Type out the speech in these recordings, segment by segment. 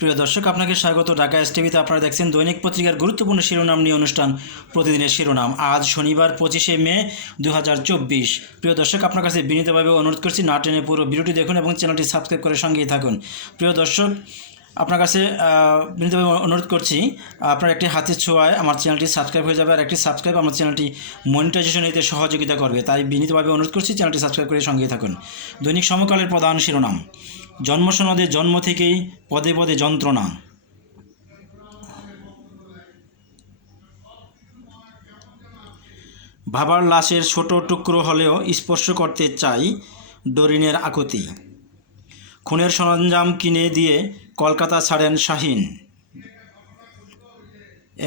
প্রিয় দর্শক আপনাকে স্বাগত ঢাকা এস টিভিতে আপনারা দেখছেন দৈনিক পত্রিকার গুরুত্বপূর্ণ শিরোনাম নিয়ে অনুষ্ঠান প্রতিদিনের শিরোনাম আজ শনিবার পঁচিশে মে দু প্রিয় দর্শক আপনার কাছে বিনীতভাবে অনুরোধ করছি না টেনে পুরো ভিডিওটি দেখুন এবং চ্যানেলটি সাবস্ক্রাইব করে সঙ্গেই থাকুন প্রিয় দর্শক আপনার কাছে বিনীতভাবে অনুরোধ করছি আপনার একটি হাতে ছোঁয়ায় আমার চ্যানেলটি সাবস্ক্রাইব হয়ে যাবে আর একটি সাবস্ক্রাইব আমার চ্যানেলটি মনিটাইজেশন হতে সহযোগিতা করবে তাই বিনীতভাবে অনুরোধ করছি চ্যানেলটি সাবস্ক্রাইব করে সঙ্গেই থাকুন দৈনিক সমকালের প্রধান শিরোনাম জন্মসনদের জন্ম থেকেই পদে পদে যন্ত্রণা ভাবার লাশের ছোট টুকরো হলেও স্পর্শ করতে চাই ডরিনের আকুতি খুনের সরঞ্জাম কিনে দিয়ে কলকাতা ছাড়েন শাহিন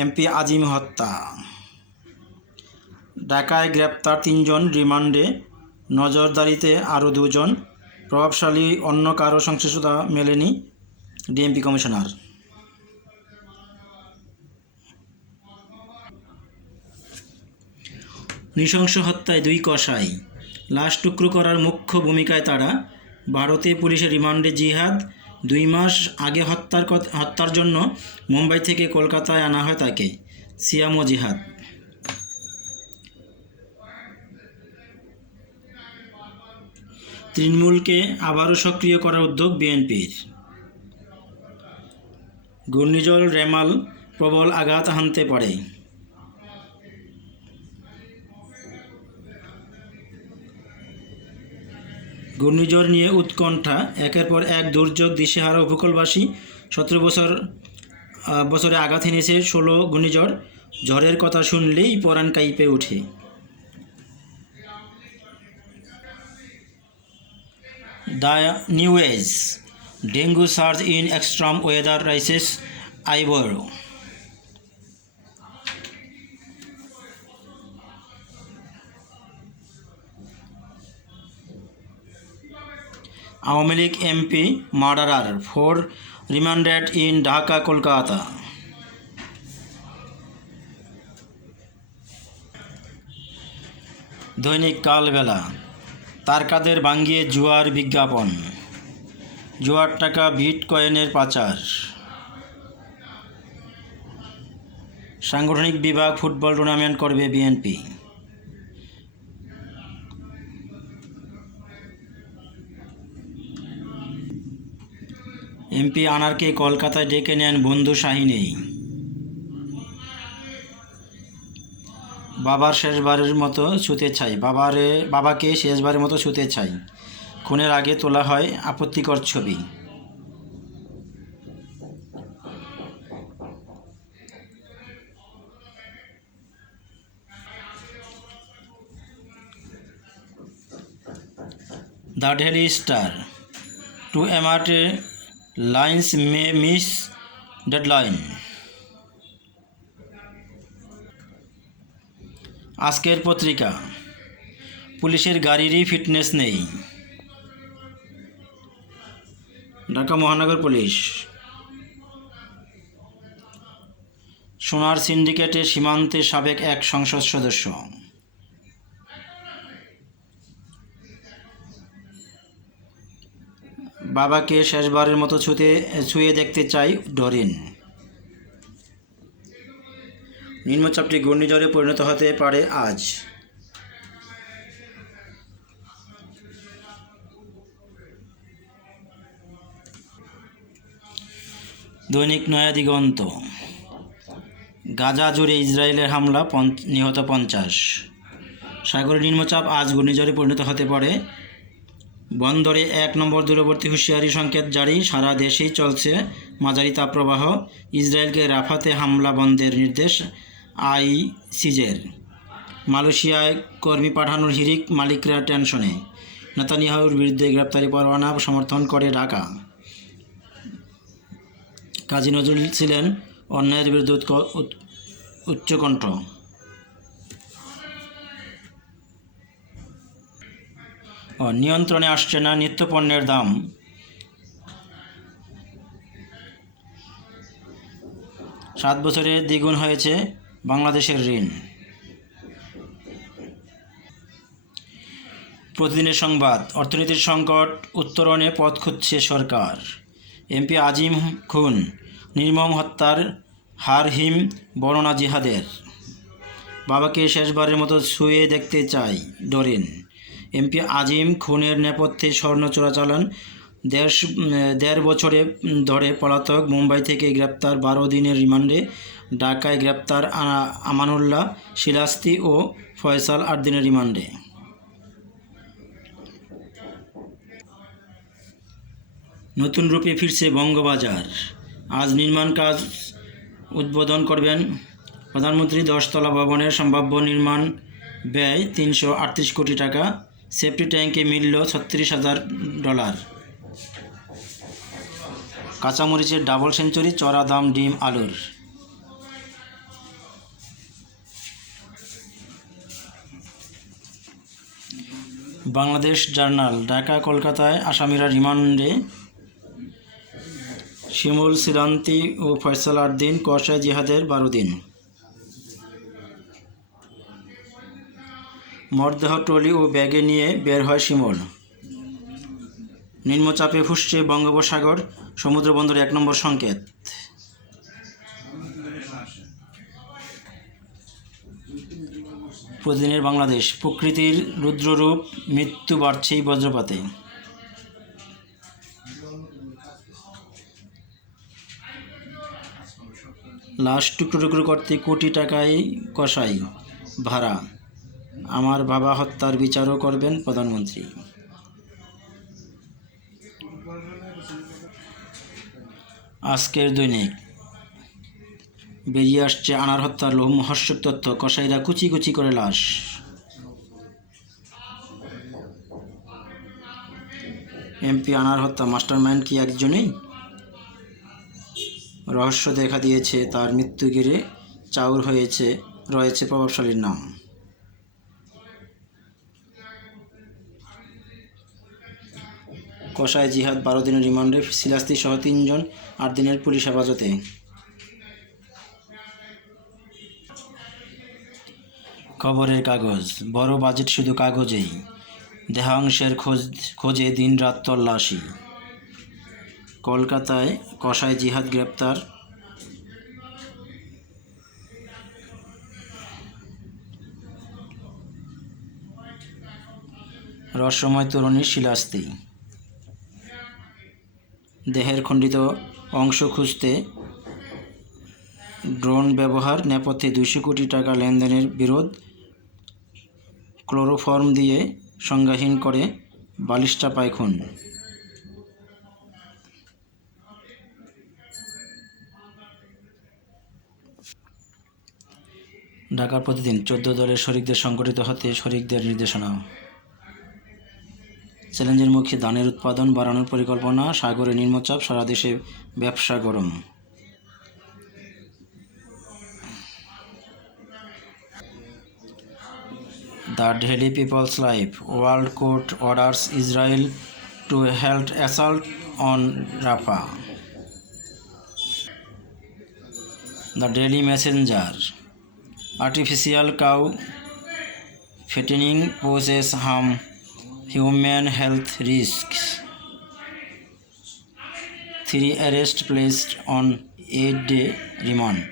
এমপি আজিম হত্যা ঢাকায় গ্রেপ্তার তিনজন রিমান্ডে নজরদারিতে আরও দুজন প্রভাবশালী অন্য কারো সংশ্লিষ্টতা মেলেনি ডিএমপি কমিশনার নৃশংস হত্যায় দুই কষাই লাশ টুকরো করার মুখ্য ভূমিকায় তারা ভারতে পুলিশের রিমান্ডে জিহাদ দুই মাস আগে হত্যার হত্যার জন্য মুম্বাই থেকে কলকাতায় আনা হয় তাকে সিয়ামো জিহাদ তৃণমূলকে আবারও সক্রিয় করার উদ্যোগ বিএনপির ঘূর্ণিঝড় রেমাল প্রবল আঘাত হানতে পারে ঘূর্ণিঝড় নিয়ে উৎকণ্ঠা একের পর এক দুর্যোগ দিশেহারা উপকূলবাসী সতেরো বছর বছরে আঘাত হেনেছে ষোলো ঘূর্ণিঝড় ঝড়ের কথা শুনলেই পরাণ কাইপে ওঠে the new age. Dengue surge in extreme weather rises eyebrow. Awami League MP murderer four remanded in Dhaka Kolkata দৈনিক কালবেলা তারকাদের বাঙ্গিয়ে জুয়ার বিজ্ঞাপন জুয়ার টাকা বিট কয়েনের পাচার সাংগঠনিক বিভাগ ফুটবল টুর্নামেন্ট করবে বিএনপি এমপি আনারকে কলকাতায় ডেকে নেন বন্ধু শাহিনী বাবার শেষবারের মতো ছুতে চাই বাবারে বাবাকে শেষবারের মতো ছুতে চাই খুনের আগে তোলা হয় আপত্তিকর ছবি the daily star two এমার্টে lines may miss deadline আজকের পত্রিকা পুলিশের গাড়িরই ফিটনেস নেই ঢাকা মহানগর পুলিশ সোনার সিন্ডিকেটে সীমান্তে সাবেক এক সংসদ সদস্য বাবাকে শেষবারের মতো ছুতে ছুঁয়ে দেখতে চাই ডরিন নিম্নচাপটি ঘূর্ণিঝড়ে পরিণত হতে পারে আজ দৈনিক নয়া দিগন্ত গাজা জুড়ে ইসরায়েলের হামলা নিহত পঞ্চাশ সাগরের নিম্নচাপ আজ ঘূর্ণিঝড়ে পরিণত হতে পারে বন্দরে এক নম্বর দূরবর্তী হুঁশিয়ারি সংকেত জারি সারা দেশেই চলছে মাঝারি তাপপ্রবাহ ইসরায়েলকে রাফাতে হামলা বন্ধের নির্দেশ আইসিজের মালয়েশিয়ায় কর্মী পাঠানোর হিরিক মালিকরা টেনশনে নেতানিয়াহুর বিরুদ্ধে গ্রেপ্তারি পরোয়ানা সমর্থন করে ঢাকা কাজী নজরুল ছিলেন অন্যায়ের বিরুদ্ধে উচ্চকণ্ঠ নিয়ন্ত্রণে আসছে না নিত্যপণ্যের দাম সাত বছরে দ্বিগুণ হয়েছে বাংলাদেশের ঋণ প্রতিদিনের সংবাদ অর্থনীতির সংকট উত্তরণে পথ খুঁজছে সরকার এমপি আজিম খুন নির্মম হত্যার হার হিম বর্ণনা জিহাদের বাবাকে শেষবারের মতো শুয়ে দেখতে চাই ডরিন এমপি আজিম খুনের নেপথ্যে স্বর্ণ চোরাচালান দেড় দেড় বছরে ধরে পলাতক মুম্বাই থেকে গ্রেপ্তার বারো দিনের রিমান্ডে ঢাকায় গ্রেপ্তার আমানুল্লাহ শিলাস্তি ও ফয়সাল আট দিনের রিমান্ডে নতুন রূপে ফিরছে বঙ্গবাজার আজ নির্মাণ কাজ উদ্বোধন করবেন প্রধানমন্ত্রী দশতলা ভবনের সম্ভাব্য নির্মাণ ব্যয় তিনশো কোটি টাকা সেফটি ট্যাঙ্কে মিলল ছত্রিশ হাজার ডলার কাঁচামরিচের ডাবল সেঞ্চুরি চড়া দাম ডিম আলুর বাংলাদেশ জার্নাল ঢাকা কলকাতায় আসামিরা রিমান্ডে শিমুল সিলান্তি ও ফয়সাল আদ্দিন কষায় জিহাদের বারো দিন মরদেহ ট্রলি ও ব্যাগে নিয়ে বের হয় শিমল নিম্নচাপে ফুসছে বঙ্গোপসাগর সমুদ্রবন্দর এক নম্বর সংকেত প্রতিদিনের বাংলাদেশ প্রকৃতির রুদ্ররূপ মৃত্যু বাড়ছেই বজ্রপাতে লাশ টুকরো টুকরো করতে কোটি টাকায় কষাই ভাড়া আমার বাবা হত্যার বিচারও করবেন প্রধানমন্ত্রী আজকের দৈনিক বেরিয়ে আসছে আনার হত্যার লোহমহস্যক তথ্য কসাইরা কুচি কুচি করে লাশ এমপি আনার হত্যা মাস্টারমাইন্ড কি একজনেই রহস্য দেখা দিয়েছে তার মৃত্যু গিরে চাউর হয়েছে রয়েছে প্রভাবশালীর নাম কষায় জিহাদ বারো দিনের রিমান্ডে সিলাস্তি সহ তিনজন আট দিনের পুলিশ হেফাজতে খবরের কাগজ বড় বাজেট শুধু কাগজেই দেহাংশের খোঁজ খোঁজে রাত তল্লাশি কলকাতায় কষায় জিহাদ গ্রেপ্তার রসময় তরুণী শিলাস্তি দেহের খণ্ডিত অংশ খুঁজতে ড্রোন ব্যবহার নেপথ্যে দুশো কোটি টাকা লেনদেনের বিরোধ ক্লোরোফর্ম দিয়ে সংজ্ঞাহীন করে বালিশটা পাইখুন ঢাকার প্রতিদিন চোদ্দ দলের শরিকদের সংগঠিত হতে শরিকদের নির্দেশনা চ্যালেঞ্জের মুখে ধানের উৎপাদন বাড়ানোর পরিকল্পনা সাগরে নিম্নচাপ সারা দেশে ব্যবসা গরম the Delhi people's life. World Court orders Israel to halt assault on Rafah. The Daily Messenger. Artificial cow fattening poses human health risks. 3 arrests placed on 8-day remand.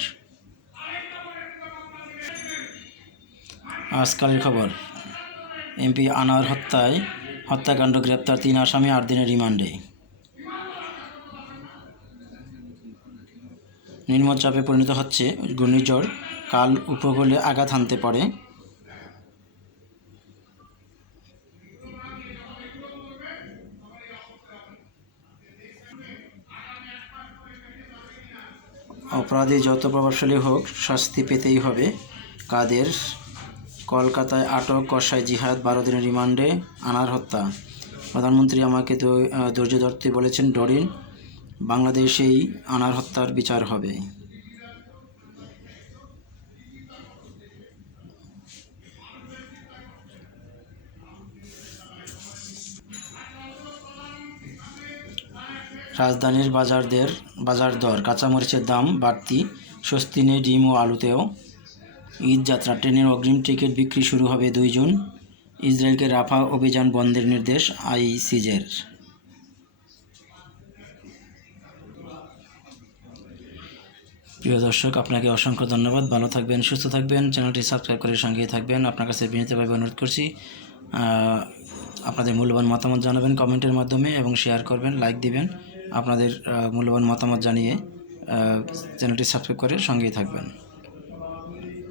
আজকালের খবর এমপি আনোয়ার হত্যায় হত্যাকাণ্ড গ্রেপ্তার তিন আসামি আট দিনের রিমান্ডে নিম্নচাপে পরিণত হচ্ছে ঘূর্ণিঝড় কাল উপকূলে আঘাত হানতে পারে অপরাধী যত প্রভাবশালী হোক শাস্তি পেতেই হবে কাদের কলকাতায় আটক কসাই জিহাদ বারো দিনের রিমান্ডে আনার হত্যা প্রধানমন্ত্রী আমাকে ধৈর্য ধরতে বলেছেন ডরিন বাংলাদেশেই আনার হত্যার বিচার হবে রাজধানীর বাজারদের বাজার দর কাঁচামরিচের দাম বাড়তি স্বস্তি নেই ডিম ও আলুতেও ঈদ যাত্রা ট্রেনের অগ্রিম টিকিট বিক্রি শুরু হবে দুই জুন ইসরায়েলকে রাফা অভিযান বন্ধের নির্দেশ আইসিজের প্রিয় দর্শক আপনাকে অসংখ্য ধন্যবাদ ভালো থাকবেন সুস্থ থাকবেন চ্যানেলটি সাবস্ক্রাইব করে সঙ্গে থাকবেন আপনার কাছে বিনীতভাবে অনুরোধ করছি আপনাদের মূল্যবান মতামত জানাবেন কমেন্টের মাধ্যমে এবং শেয়ার করবেন লাইক দিবেন আপনাদের মূল্যবান মতামত জানিয়ে চ্যানেলটি সাবস্ক্রাইব করে সঙ্গেই থাকবেন